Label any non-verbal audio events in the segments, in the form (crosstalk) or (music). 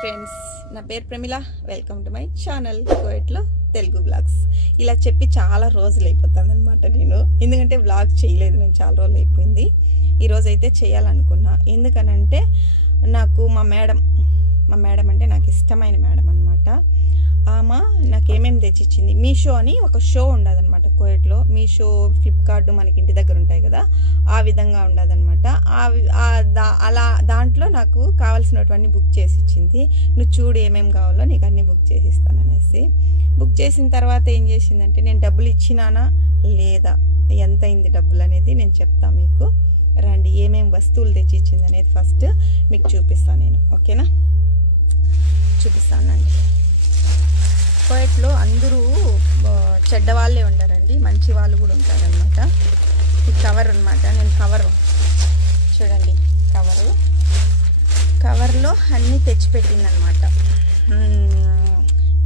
Friends నా పేరు Pramila. Welcome to my channel కోయట్లో Telugu blogs. ఇలా చెప్పి చాలా రోజులు అయిపోతుంది అనమాట నేను. ఎందుకంటే బ్లాగ్ చేయలేదు నేను చాలా రోజులు అయిపోయింది. ఈరోజు అయితే చేయాలనుకున్నా. ఎందుకనంటే నాకు మా మేడం మా మేడం అంటే నాకు ఇష్టమైన మేడం అనమాట ఆమె నాకు ఏమేమి తెచ్చిచ్చింది? మీషో అని ఒక షో ఉండదన్నమాట కోయట్లో. మీషో ఫ్లిప్కార్ట్ మనకి ఇంటి దగ్గర ఉంటాయి కదా ఆ విధంగా ఉండదన్నమాట. ఆ వి- దా- అలా దాంట్లో నాకు కావాల్సినటువంటి బుక్ చేసి ఇచ్చింది నువ్వు చూడు ఏమేమి కావాలో నీకు అన్నీ బుక్ చేసి ఇస్తాను అనేసి బుక్ చేసిన తర్వాత ఏం చేసిందంటే నేను డబ్బులు ఇచ్చినానా? లేదా? ఎంత అయింది డబ్బులు అనేది నేను చెప్తాను మీకు. రండి ఏమేమి వస్తువులు తెచ్చి ఇచ్చింది అనేది ఫస్ట్ మీకు చూపిస్తాను నేను. ఓకేనా? చూపిస్తానండి. కోయట్లో అందరూ చెడ్డవాళ్ళే చెడ్డ ఉంటారండి. మంచి వాళ్ళు కూడా ఉంటారనమాట ఇది కవర్ అనమాట నేను కవరు చూడండి కవరు కవర్లో అన్నీ తెచ్చిపెట్టిందనమాట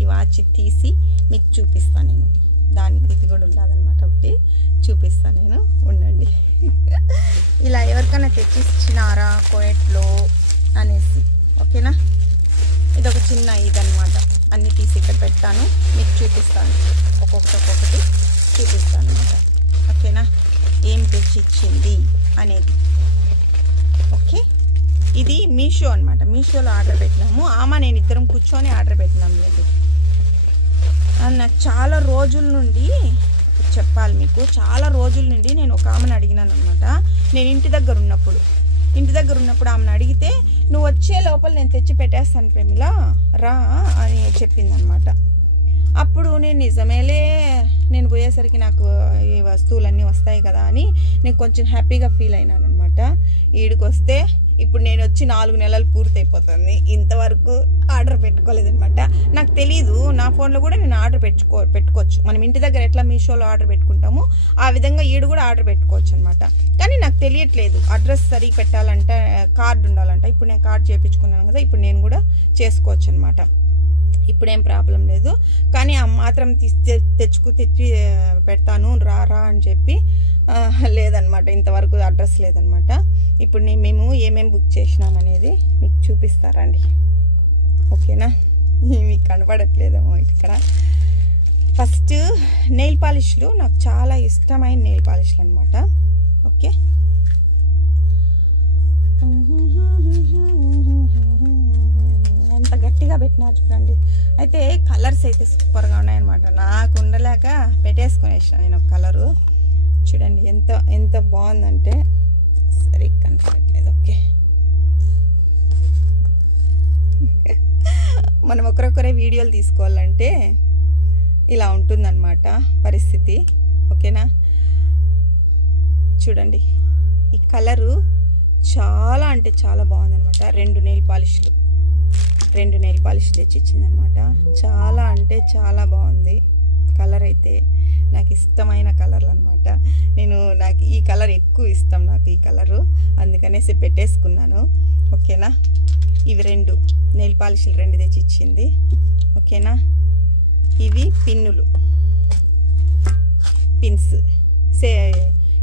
ఈ వాచ్ తీసి మీకు చూపిస్తాను నేను. దానికి ఇది కూడా ఉండాలన్నమాట ఒకటి. చూపిస్తాను నేను. ఉండండి. (laughs) ఇలా ఎవరికైనా తెచ్చిచ్చినారా కోయట్లో అనేసి ఓకేనా ఇది ఒక చిన్న ఇదన్నమాట అన్ని చెప్తాను మీకు చూపిస్తాను. ఒక్కొక్కటి ఒక్కొక్కటి చూపిస్తాను అనమాట ఓకేనా? ఏం తెచ్చి ఇచ్చింది అనేది. ఓకే? ఇది మీషో అనమాట మీషోలో ఆర్డర్ పెట్టినాము. ఆమె నేను ఇద్దరం కూర్చొని ఆర్డర్ పెట్టినాము లేండి నాకు చాలా రోజుల నుండి చెప్పాలి మీకు. చాలా రోజుల నుండి నేను ఒక ఆమెను అడిగినాను అనమాట నేను ఇంటి దగ్గర ఉన్నప్పుడు. ఇంటి దగ్గర ఉన్నప్పుడు ఆమెను అడిగితే నువ్వు వచ్చే లోపల నేను తెచ్చి పెట్టేస్తాను ప్రేమిల రా అని చెప్పిందనమాట అప్పుడు నేను నిజమేలే నేను పోయేసరికి నాకు ఈ వస్తువులన్నీ వస్తాయి కదా అని నేను కొంచెం హ్యాపీగా ఫీల్ అయినాను అనమాట ఈడికి వస్తే ఇప్పుడు నేను వచ్చి నాలుగు నెలలు పూర్తయిపోతుంది. ఇంతవరకు ఆర్డర్ పెట్టుకోలేదనమాట నాకు తెలీదు నా ఫోన్లో కూడా నేను ఆర్డర్ పెట్టుకో పెట్టుకోవచ్చు. మనం ఇంటి దగ్గర ఎట్లా మీషోలో ఆర్డర్ పెట్టుకుంటామో ఆ విధంగా ఈడు కూడా ఆర్డర్ పెట్టుకోవచ్చు అనమాట కానీ నాకు తెలియట్లేదు అడ్రస్ సరిగ్గా పెట్టాలంటే కార్డు ఉండాలంట. ఇప్పుడు నేను కార్డు చేయించుకున్నాను కదా ఇప్పుడు నేను కూడా చేసుకోవచ్చు అనమాట ఇప్పుడేం ప్రాబ్లం లేదు. కానీ ఆ మాత్రం తీసి తెచ్చుకు తెచ్చి పెడతాను రా రా అని చెప్పి లేదనమాట. ఇంతవరకు అడ్రస్ లేదనమాట. ఇప్పుడు నేను మేము ఏమేమి బుక్ చేసినాం అనేది మీకు చూపిస్తారండి ఓకేనా? (laughs) మీకు కనపడట్లేదేమో ఇక్కడ. ఫస్ట్ నెయిల్ పాలిష్లు. నాకు చాలా ఇష్టమైన నెయిల్ పాలిష్లు అనమాట. ఓకే? గట్టిగా పెట్టినారు చూడండి. అయితే కలర్స్ అయితే సూపర్గా ఉన్నాయన్నమాట. నాకు ఉండలేక పెట్టేసుకునేసిన నేను ఒక కలరు. చూడండి ఎంత ఎంత బాగుందంటే సరే కనపడట్లేదు. ఓకే. మనం ఒకరొకరే వీడియోలు తీసుకోవాలంటే ఇలా ఉంటుందన్నమాట పరిస్థితి. ఓకేనా? చూడండి. ఈ కలరు చాలా అంటే చాలా బాగుందన్నమాట. రెండు నెయిల్ పాలిష్లు. రెండు నెయిల్ పాలిష్ తెచ్చిచ్చిందనమాట. చాలా అంటే చాలా బాగుంది. కలర్ అయితే నాకు ఇష్టమైన కలర్లు అనమాట. నేను నాకు ఈ కలర్ ఎక్కువ ఇష్టం నాకు ఈ కలరు అందుకనేసి పెట్టేసుకున్నాను. ఓకేనా? ఇవి రెండు నెయిల్ పాలిష్లు రెండు తెచ్చిచ్చింది. ఓకేనా? ఇవి పిన్నులు. పిన్స్ సే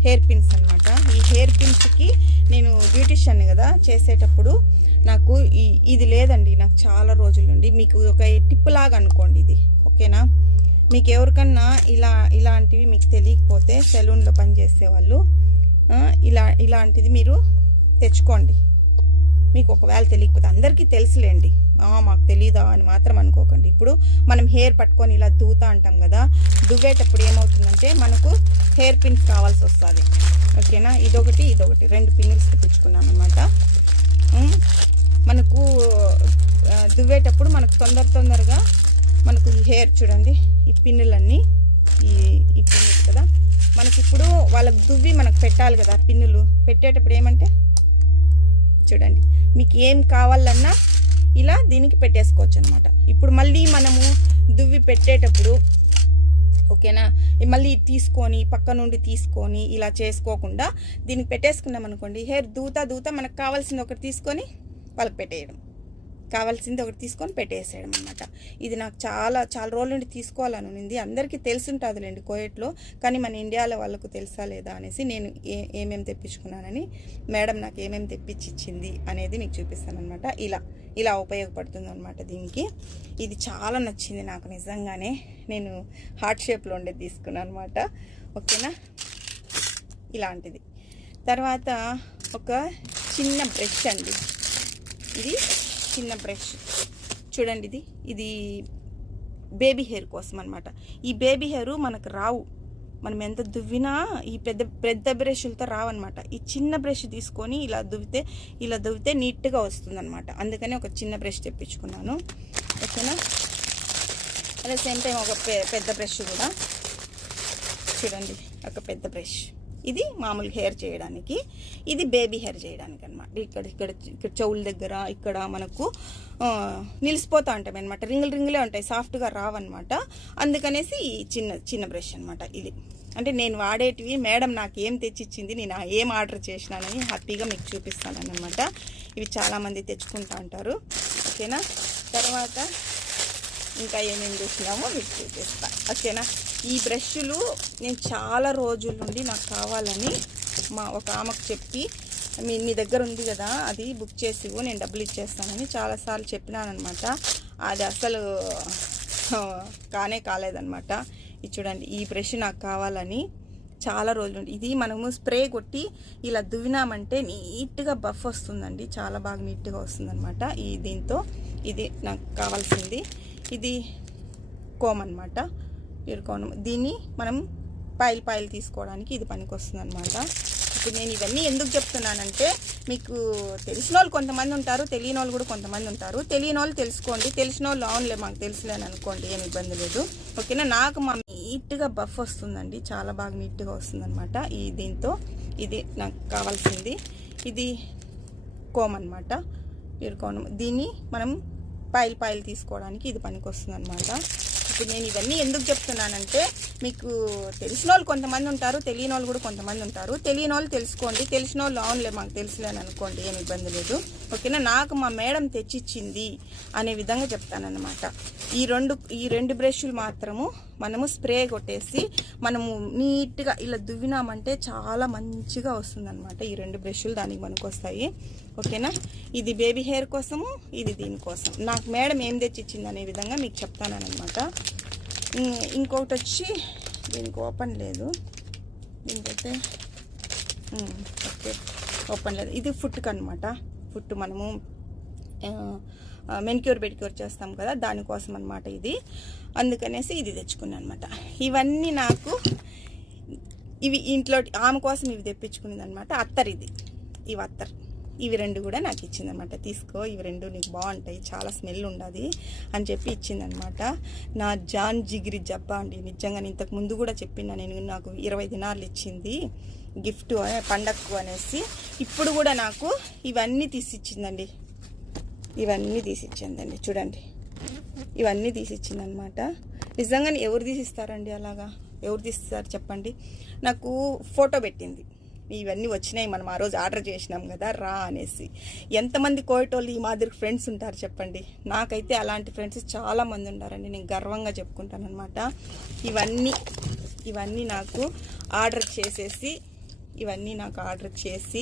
హెయిర్ పిన్స్ అనమాట. ఈ హెయిర్ పిన్స్కి నేను బ్యూటిషియన్ కదా చేసేటప్పుడు నాకు ఈ ఇది లేదండి నాకు చాలా రోజుల నుండి. మీకు ఒక టిప్పులాగా లాగా అనుకోండి ఇది ఓకేనా? మీకు ఎవరికన్నా ఇలా ఇలాంటివి మీకు తెలియకపోతే సెలూన్లో పనిచేసే వాళ్ళు ఇలా ఇలాంటిది మీరు తెచ్చుకోండి. మీకు ఒకవేళ తెలియకపోతే అందరికీ తెలుసులేండి. మాకు తెలీదా అని మాత్రం అనుకోకండి. ఇప్పుడు మనం హెయిర్ పట్టుకొని ఇలా దూతా అంటాం కదా దువ్వేటప్పుడు ఏమవుతుందంటే మనకు హెయిర్ పిన్స్ కావాల్సి వస్తుంది. ఓకేనా? ఇదొకటి ఇదొకటి. రెండు పిన్నులు తెప్పించుకున్నాను అనమాట మనకు దువ్వేటప్పుడు మనకు తొందర తొందరగా మనకు ఈ హెయిర్ చూడండి ఈ పిన్నులన్నీ ఈ ఈ పిన్నులు కదా. మనకి ఇప్పుడు వాళ్ళకి దువ్వి మనకు పెట్టాలి కదా పిన్నులు. పెట్టేటప్పుడు ఏమంటే చూడండి మీకు ఏం కావాలన్నా ఇలా దీనికి పెట్టేసుకోవచ్చు అనమాట ఇప్పుడు మళ్ళీ మనము దువ్వి పెట్టేటప్పుడు ఓకేనా మళ్ళీ తీసుకొని పక్క నుండి తీసుకొని ఇలా చేసుకోకుండా దీనికి పెట్టేసుకున్నాం అనుకోండి హెయిర్ దూత దూత మనకు కావాల్సింది ఒకటి తీసుకొని వాళ్ళకి పెట్టేయడం. కావాల్సింది ఒకటి తీసుకొని పెట్టేసేయడం అనమాట ఇది నాకు చాలా చాలా రోజుల నుండి తీసుకోవాలని ఉంది. అందరికీ తెలుసుంటుందిలేండి కోయట్లో కానీ మన ఇండియాలో వాళ్ళకు తెలుసా లేదా అనేసి నేను ఏ ఏమేమి తెప్పించుకున్నానని మేడం నాకు ఏమేమి తెప్పించి ఇచ్చింది అనేది మీకు చూపిస్తాను అనమాట ఇలా ఇలా ఉపయోగపడుతుంది అనమాట దీనికి. ఇది చాలా నచ్చింది నాకు నిజంగానే. నేను హార్ట్ షేప్లో ఉండేది తీసుకున్నాను అనమాట ఓకేనా? ఇలాంటిది. తర్వాత ఒక చిన్న బ్రష్ అండి. ఇది చిన్న బ్రష్. చూడండి ఇది. ఇది బేబీ హెయిర్ కోసం అనమాట ఈ బేబీ హెయిర్ మనకు రావు. మనం ఎంత దువ్వినా ఈ పెద్ద పెద్ద బ్రష్లతో రావన్నమాట. ఈ చిన్న బ్రష్ తీసుకొని ఇలా దువ్వితే ఇలా దువ్వితే నీట్గా వస్తుంది అనమాట అందుకని ఒక చిన్న బ్రష్ తెప్పించుకున్నాను. ఓకేనా? అదే సేమ్ టైం ఒక పెద్ద బ్రష్ కూడా. చూడండి ఒక పెద్ద బ్రష్. ఇది మామూలు హెయిర్ చేయడానికి ఇది బేబీ హెయిర్ చేయడానికి అనమాట ఇక్కడ ఇక్కడ ఇక్కడ చెవుల దగ్గర ఇక్కడ మనకు నిలిసిపోతూ ఉంటాయి అనమాట రింగులు రింగులే ఉంటాయి సాఫ్ట్గా రావన్నమాట. అందుకనేసి ఈ చిన్న చిన్న బ్రష్ అనమాట ఇది. అంటే నేను వాడేటివి మేడం నాకు ఏం తెచ్చిచ్చింది నేను ఏం ఆర్డర్ చేసినానని హ్యాపీగా మీకు చూపిస్తాను అనమాట ఇవి చాలామంది తెచ్చుకుంటా ఉంటారు. ఓకేనా? తర్వాత ఇంకా ఏమేమి చూసినామో మీకు చూపిస్తా. ఓకేనా? ఈ బ్రష్లు నేను చాలా రోజుల నుండి నాకు కావాలని మా ఒక ఆమెకు చెప్పి మీ మీ దగ్గర ఉంది కదా అది బుక్ చేసి నేను డబ్బులు ఇచ్చేస్తానని చాలాసార్లు చెప్పినానమాట అది అసలు కానే కాలేదనమాట ఇది చూడండి ఈ బ్రష్ నాకు కావాలని చాలా రోజులు ఇది మనము స్ప్రే కొట్టి ఇలా దువ్వినామంటే నీట్గా బఫ్ వస్తుందండి చాలా బాగా నీట్గా వస్తుందన్నమాట ఈ దీంతో. ఇది నాకు కావాల్సింది. ఇది కోమ్ అనమాట కోనం దీన్ని మనం పాయలు పాయలు తీసుకోవడానికి ఇది పనికి వస్తుంది అనమాట ఇప్పుడు నేను ఇవన్నీ ఎందుకు చెప్తున్నానంటే మీకు తెలిసిన వాళ్ళు కొంతమంది ఉంటారు తెలియని వాళ్ళు కూడా కొంతమంది ఉంటారు. తెలియని వాళ్ళు తెలుసుకోండి. తెలిసిన వాళ్ళు అవునులే మాకు తెలుసులేని అనుకోండి ఏమి ఇబ్బంది లేదు. ఓకేనా? నాకు మా నీట్గా బఫ్ వస్తుందండి. చాలా బాగా నీట్గా వస్తుందన్నమాట. ఈ దీంతో ఇది నాకు కావాల్సింది. ఇది కోమ్ అనమాట కోనం దీన్ని మనం పాయలు పాయలు తీసుకోవడానికి ఇది పనికొస్తుంది అనమాట ఇప్పుడు నేను ఇవన్నీ ఎందుకు చెప్తున్నానంటే మీకు తెలిసిన వాళ్ళు కొంతమంది ఉంటారు తెలియని వాళ్ళు కూడా కొంతమంది ఉంటారు. తెలియని వాళ్ళు తెలుసుకోండి తెలిసిన వాళ్ళు అవునులే మాకు తెలుసులేని అనుకోండి ఏమి ఇబ్బంది లేదు. ఓకేనా? నాకు మా మేడం తెచ్చిచ్చింది అనే విధంగా చెప్తానన్నమాట. ఈ రెండు ఈ రెండు బ్రష్లు మాత్రము మనము స్ప్రే కొట్టేసి మనము నీట్గా ఇలా దువ్వినామంటే చాలా మంచిగా వస్తుందన్నమాట. ఈ రెండు బ్రష్లు దానికి మనకు వస్తాయి ఓకేనా? ఇది బేబీ హెయిర్ కోసము ఇది దీనికోసం నాకు మేడం ఏం తెచ్చిచ్చింది అనే విధంగా మీకు చెప్తానమాట ఇంకొకటి వచ్చి దీనికి ఓపెన్ లేదు. దీనికైతే ఓకే. ఓపెన్ లేదు. ఇది ఫుట్కి అనమాట ఫుట్ మనము మెనిక్యూర్ పెడిక్యూర్ చేస్తాం కదా దానికోసం అనమాట ఇది. అందుకనేసి ఇది తెచ్చుకున్నాను అనమాట ఇవన్నీ నాకు ఇవి ఇంట్లో ఆమె కోసం ఇవి తెప్పించుకునేది అనమాట అత్తర్ ఇది ఇవి అత్తర్. ఇవి రెండు కూడా నాకు ఇచ్చిందనమాట తీసుకో ఇవి రెండు నీకు బాగుంటాయి చాలా స్మెల్ ఉండదు అని చెప్పి ఇచ్చిందనమాట నా జాన్ జిగిరి జబ్బా అండి. నిజంగా నేను ఇంతకు ముందు కూడా చెప్పిన నేను నాకు ఇరవై దినాలు ఇచ్చింది. గిఫ్ట్ అనే పండగకు అనేసి. ఇప్పుడు కూడా నాకు ఇవన్నీ తీసిచ్చిందండి. ఇవన్నీ తీసిచ్చిందండి చూడండి. ఇవన్నీ తీసిచ్చిందనమాట నిజంగానే ఎవరు తీసిస్తారండి అలాగా? ఎవరు తీసిస్తారు చెప్పండి? నాకు ఫోటో పెట్టింది. ఇవన్నీ వచ్చినాయి మనం ఆ రోజు ఆర్డర్ చేసినాం కదా రా అనేసి. ఎంతమంది కోయటోళ్ళు ఈ మాదిరి ఫ్రెండ్స్ ఉంటారు చెప్పండి? నాకైతే అలాంటి ఫ్రెండ్స్ చాలామంది ఉన్నారండి నేను గర్వంగా చెప్పుకుంటాను అనమాట ఇవన్నీ ఇవన్నీ నాకు ఆర్డర్ చేసేసి ఇవన్నీ నాకు ఆర్డర్ చేసి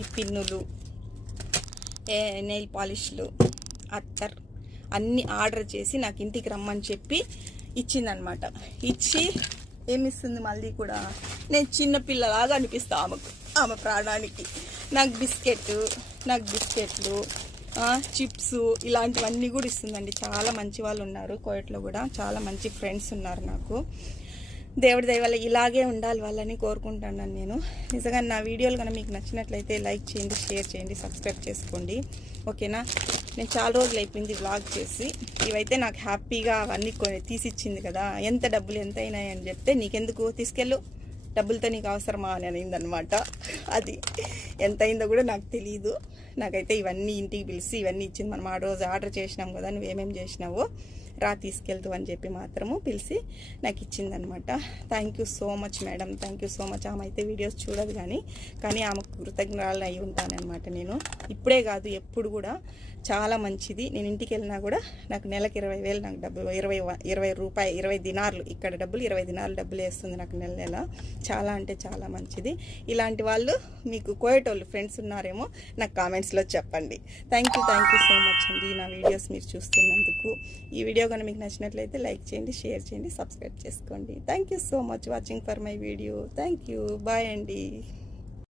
ఈ పిన్నులు నెయిల్ పాలిష్లు అత్తర్ అన్నీ ఆర్డర్ చేసి నాకు ఇంటికి రమ్మని చెప్పి ఇచ్చిందనమాట. ఇచ్చి ఏమిస్తుంది మళ్ళీ కూడా? నేను చిన్నపిల్లలాగా అనిపిస్తా ఆమెకు ఆమె ప్రాణానికి. నాకు బిస్కెట్ నాకు బిస్కెట్లు చిప్స్ ఇలాంటివన్నీ కూడా ఇస్తుందండి. చాలా మంచి వాళ్ళు ఉన్నారు కోయట్లో కూడా. చాలా మంచి ఫ్రెండ్స్ ఉన్నారు నాకు. దేవుడి దయవల్ల ఇలాగే ఉండాలి వాళ్ళని కోరుకుంటున్నాను నేను. నిజంగా నా వీడియోలు కనుక మీకు నచ్చినట్లయితే లైక్ చేయండి షేర్ చేయండి సబ్స్క్రైబ్ చేసుకోండి. ఓకేనా? నేను చాలా రోజులు అయిపోయింది వ్లాగ్ చేసి. ఇవైతే నాకు హ్యాపీగా అవన్నీ తీసిచ్చింది కదా. ఎంత డబ్బులు ఎంత అయినాయి అని చెప్తే నీకెందుకు? తీసుకెళ్ళు. డబ్బులతో నీకు అవసరమా అని అనిందనమాట. అది ఎంత అయిందో కూడా నాకు తెలియదు నాకైతే ఇవన్నీ ఇంటికి పిలిచి ఇవన్నీ ఇచ్చింది మనం ఆ రోజు ఆర్డర్ చేసినాం కదా నువ్వేమేమి చేసినావో. రా తీసుకెళ్తూ అని చెప్పి మాత్రము పిలిచి నాకు ఇచ్చిందనమాట thank you so much madam thank you so much ఆమె అయితే వీడియోస్ చూడదు కానీ కానీ ఆమెకు కృతజ్ఞరాలు అయి ఉంటానన్నమాట నేను. ఇప్పుడే కాదు ఎప్పుడు కూడా చాలా మంచిది. నేను ఇంటికి వెళ్ళినా కూడా నాకు నెలకు ఇరవై వేలు నాకు డబ్బులు ఇరవై ఇరవై రూపాయ ఇరవై దినార్లు ఇక్కడ డబ్బులు ఇరవై దినాలు డబ్బులు వేస్తుంది నాకు నెల నెల. చాలా అంటే చాలా మంచిది. ఇలాంటి వాళ్ళు మీకు కోయటోళ్ళు ఫ్రెండ్స్ ఉన్నారేమో నాకు కామెంట్స్లో చెప్పండి. Thank you thank you so much అండి. నా వీడియోస్ మీరు చూస్తున్నందుకు. ఈ వీడియో కనుక మీకు నచ్చినట్లయితే లైక్ చేయండి షేర్ చేయండి సబ్స్క్రైబ్ చేసుకోండి. Thank you so much watching for my video thank you bye అండి.